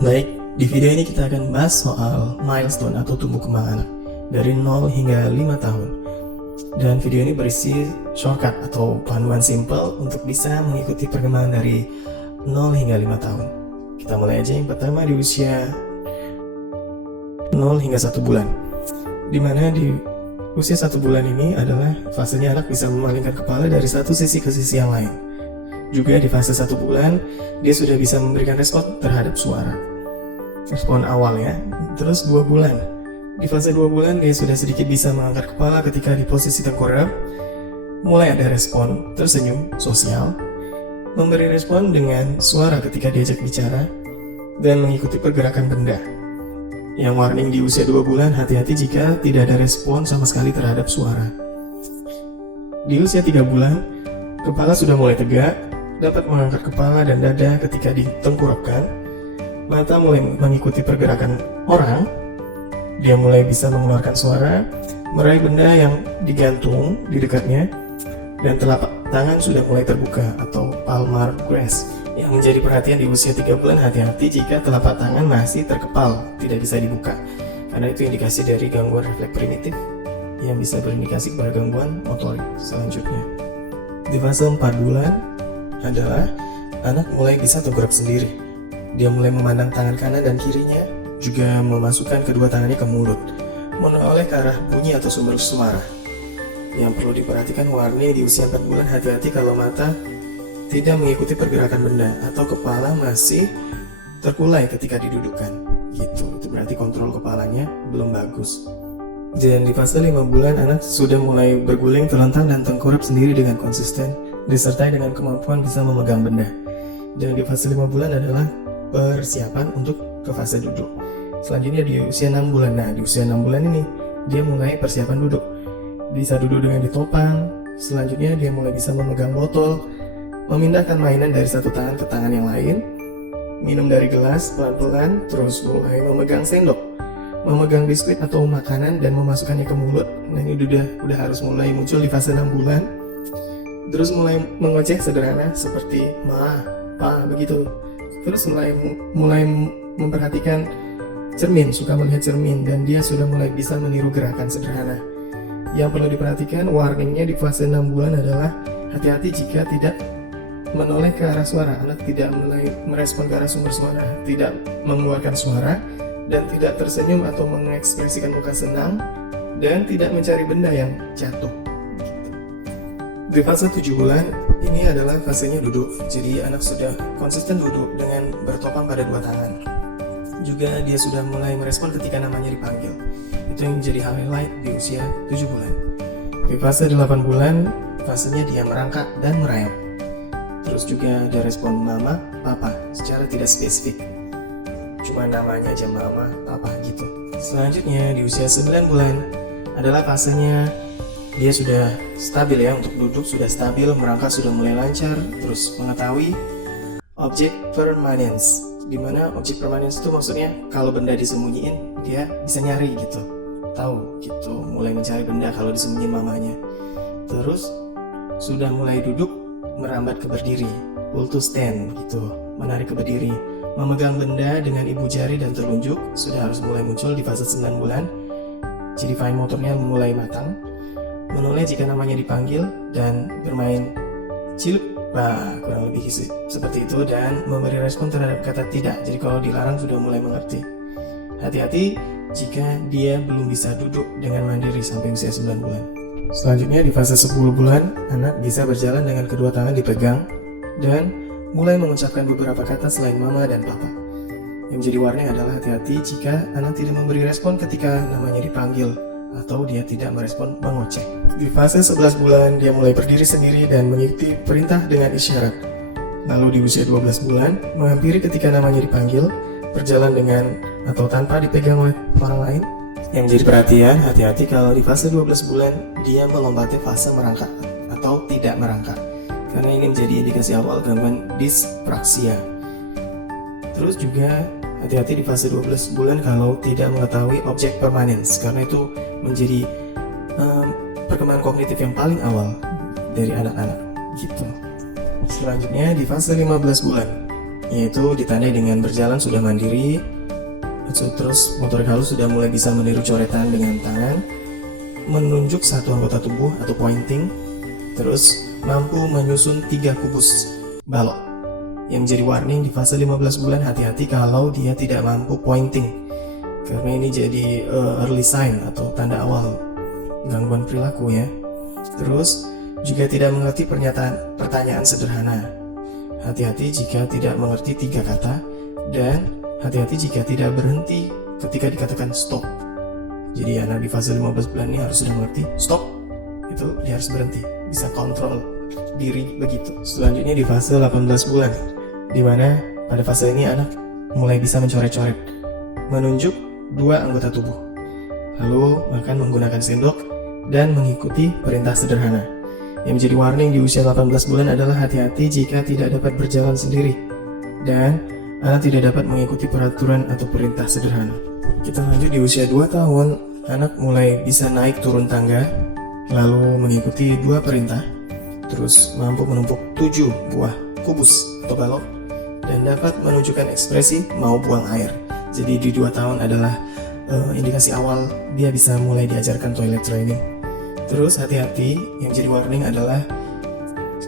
Baik, di video ini kita akan bahas soal milestone atau tumbuh kembang anak dari 0 hingga 5 tahun. Dan video ini berisi shortcut atau panduan simple untuk bisa mengikuti perkembangan dari 0 hingga 5 tahun. Kita mulai aja yang pertama di usia 0 hingga 1 bulan. Dimana di usia 1 bulan ini adalah fasenya anak bisa memalingkan kepala dari satu sisi ke sisi yang lain. Juga di fase 1 bulan, dia sudah bisa memberikan respon terhadap suara. Respon awal ya. Terus 2 bulan. Di fase 2 bulan, dia sudah sedikit bisa mengangkat kepala ketika di posisi tengkorak. Mulai ada respon tersenyum sosial, memberi respon dengan suara ketika diajak bicara, dan mengikuti pergerakan benda. Yang warning di usia 2 bulan, hati-hati jika tidak ada respon sama sekali terhadap suara. Di usia 3 bulan, kepala sudah mulai tegak, dapat mengangkat kepala dan dada ketika ditengkurapkan, mata mulai mengikuti pergerakan orang, dia mulai bisa mengeluarkan suara, meraih benda yang digantung di dekatnya, dan telapak tangan sudah mulai terbuka atau palmar grasp. Yang menjadi perhatian di usia 3 bulan, hati-hati jika telapak tangan masih terkepal, tidak bisa dibuka, karena itu indikasi dari gangguan refleks primitif yang bisa berindikasi kepada gangguan motorik selanjutnya. Di fase 4 bulan adalah anak mulai bisa tengkurap sendiri. Dia mulai memandang tangan kanan dan kirinya, juga memasukkan kedua tangannya ke mulut, menoleh ke arah bunyi atau sumber suara. Yang perlu diperhatikan warning di usia 4 bulan, hati-hati kalau mata tidak mengikuti pergerakan benda atau kepala masih terkulai ketika didudukkan. Gitu, itu berarti kontrol kepalanya belum bagus. Dan di fase 5 bulan, anak sudah mulai berguling, terlentang, dan tengkurap sendiri dengan konsisten, disertai dengan kemampuan bisa memegang benda. Dan di fase 5 bulan adalah persiapan untuk ke fase duduk. Selanjutnya di usia 6 bulan. Nah, di usia 6 bulan ini dia mulai persiapan duduk. Bisa duduk dengan ditopang. Selanjutnya dia mulai bisa memegang botol, memindahkan mainan dari satu tangan ke tangan yang lain, minum dari gelas pelan-pelan, terus mulai memegang sendok, memegang biskuit atau makanan dan memasukkannya ke mulut. Nah, ini udah harus mulai muncul di fase 6 bulan. Terus mulai mengoceh sederhana seperti ma, pa, begitu. Terus mulai memperhatikan cermin, suka melihat cermin, dan dia sudah mulai bisa meniru gerakan sederhana. Yang perlu diperhatikan warningnya di fase 6 bulan adalah hati-hati jika tidak menoleh ke arah suara. Anak tidak mulai merespon ke arah sumber suara, tidak mengeluarkan suara, dan tidak tersenyum atau mengekspresikan muka senang, dan tidak mencari benda yang jatuh. Di fase 7 bulan, ini adalah fasenya duduk. Jadi anak sudah konsisten duduk dengan bertopang pada 2 tangan. Juga dia sudah mulai merespon ketika namanya dipanggil. Itu yang menjadi highlight di usia 7 bulan. Di fase 8 bulan, fasenya dia merangkak dan merayap. Terus juga ada respon mama, papa secara tidak spesifik. Cuma namanya aja mama, papa gitu. Selanjutnya di usia 9 bulan adalah fasenya dia sudah stabil ya, untuk duduk sudah stabil, merangkak sudah mulai lancar, terus mengetahui objek permanence. Dimana objek permanence itu maksudnya kalau benda disembunyiin dia bisa nyari gitu, tahu gitu, mulai mencari benda kalau disembunyiin mamanya. Terus sudah mulai duduk, merambat ke berdiri, pull to stand gitu, menarik ke berdiri, memegang benda dengan ibu jari dan telunjuk sudah harus mulai muncul di fase 9 bulan. Jadi fine motornya mulai matang, menoleh jika namanya dipanggil, dan bermain cilup, kurang lebih seperti itu, dan memberi respon terhadap kata tidak. Jadi kalau dilarang sudah mulai mengerti. Hati-hati jika dia belum bisa duduk dengan mandiri sampai usia 9 bulan. Selanjutnya di fase 10 bulan, anak bisa berjalan dengan kedua tangan dipegang dan mulai mengucapkan beberapa kata selain mama dan papa. Yang menjadi warning adalah hati-hati jika anak tidak memberi respon ketika namanya dipanggil atau dia tidak merespon mengoceh. Di fase 11 bulan, dia mulai berdiri sendiri dan mengikuti perintah dengan isyarat. Lalu di usia 12 bulan, menghampiri ketika namanya dipanggil, berjalan dengan atau tanpa dipegang oleh orang lain. Yang menjadi perhatian, hati-hati kalau di fase 12 bulan, dia melompati fase merangkak atau tidak merangkak, karena ini menjadi indikasi awal gangguan dispraksia. Terus juga hati-hati di fase 12 bulan kalau tidak mengetahui objek permanence, karena itu menjadi perkembangan kognitif yang paling awal dari anak-anak gitu. Selanjutnya di fase 15 bulan, yaitu ditandai dengan berjalan sudah mandiri, terus motorik halus sudah mulai bisa meniru coretan dengan tangan, menunjuk satu anggota tubuh atau pointing, terus mampu menyusun 3 kubus balok. Yang menjadi warning di fase 15 bulan, hati-hati kalau dia tidak mampu pointing, karena ini jadi early sign atau tanda awal gangguan perilaku ya. Terus juga tidak mengerti pertanyaan sederhana. Hati-hati jika tidak mengerti 3 kata, dan hati-hati jika tidak berhenti ketika dikatakan stop. Jadi anak di fase 15 bulan ini harus sudah mengerti stop, itu dia harus berhenti, bisa kontrol diri begitu. Selanjutnya di fase 18 bulan, dimana pada fase ini anak mulai bisa mencoret-coret, menunjuk 2 anggota tubuh, lalu makan menggunakan sendok, dan mengikuti perintah sederhana. Yang menjadi warning di usia 18 bulan adalah hati-hati jika tidak dapat berjalan sendiri, dan anak tidak dapat mengikuti peraturan atau perintah sederhana. Kita lanjut di usia 2 tahun, anak mulai bisa naik turun tangga, lalu mengikuti 2 perintah, terus mampu menumpuk 7 buah kubus atau balok, dan dapat menunjukkan ekspresi mau buang air. Jadi di 2 tahun adalah indikasi awal dia bisa mulai diajarkan toilet training. Terus hati-hati, yang jadi warning adalah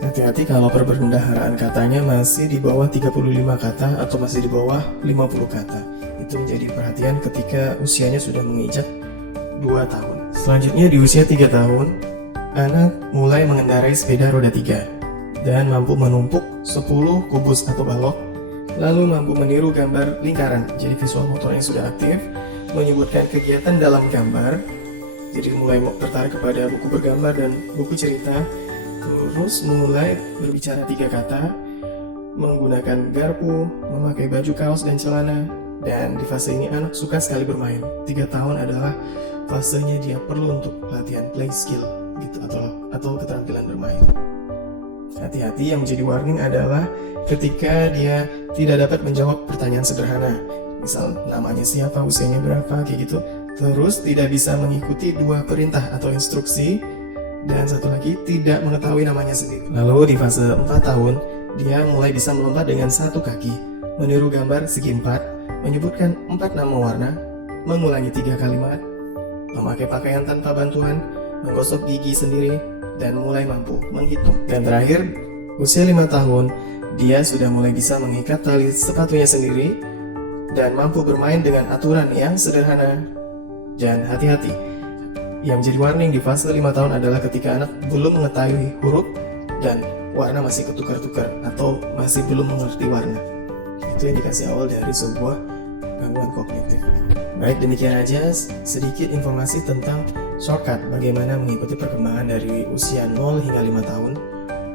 hati-hati kalau perbendaharaan katanya masih di bawah 35 kata atau masih di bawah 50 kata. Itu menjadi perhatian ketika usianya sudah menginjak 2 tahun. Selanjutnya di usia 3 tahun, anak mulai mengendarai sepeda roda 3 dan mampu menumpuk 10 kubus atau balok, lalu mampu meniru gambar lingkaran. Jadi visual motornya sudah aktif, menyebutkan kegiatan dalam gambar. Jadi mulai tertarik kepada buku bergambar dan buku cerita. Terus mulai berbicara 3 kata, menggunakan garpu, memakai baju kaos dan celana. Dan di fase ini anak suka sekali bermain. 3 tahun adalah fasenya dia perlu untuk latihan play skill gitu, atau keterampilan bermain. Hati-hati, yang menjadi warning adalah ketika dia tidak dapat menjawab pertanyaan sederhana. Misal namanya siapa, usianya berapa, kayak gitu. Terus tidak bisa mengikuti 2 perintah atau instruksi, dan satu lagi tidak mengetahui namanya sendiri. Lalu di fase 4 tahun, dia mulai bisa melompat dengan 1 kaki, meniru gambar segi 4, menyebutkan 4 nama warna, mengulangi 3 kalimat, memakai pakaian tanpa bantuan, menggosok gigi sendiri, dan mulai mampu menghitung. Dan terakhir, usia 5 tahun, dia sudah mulai bisa mengikat tali sepatunya sendiri, dan mampu bermain dengan aturan yang sederhana. Dan hati-hati, yang menjadi warning di fase 5 tahun adalah ketika anak belum mengetahui huruf dan warna masih ketukar-tukar atau masih belum mengerti warna. Itu indikasi awal dari sebuah gangguan kognitif. Baik, demikian aja sedikit informasi tentang shortcut bagaimana mengikuti perkembangan dari usia 0 hingga 5 tahun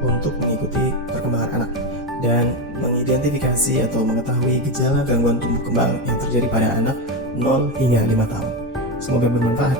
untuk mengikuti perkembangan anak dan mengidentifikasi atau mengetahui gejala gangguan tumbuh kembang yang terjadi pada anak 0 hingga 5 tahun. Semoga bermanfaat.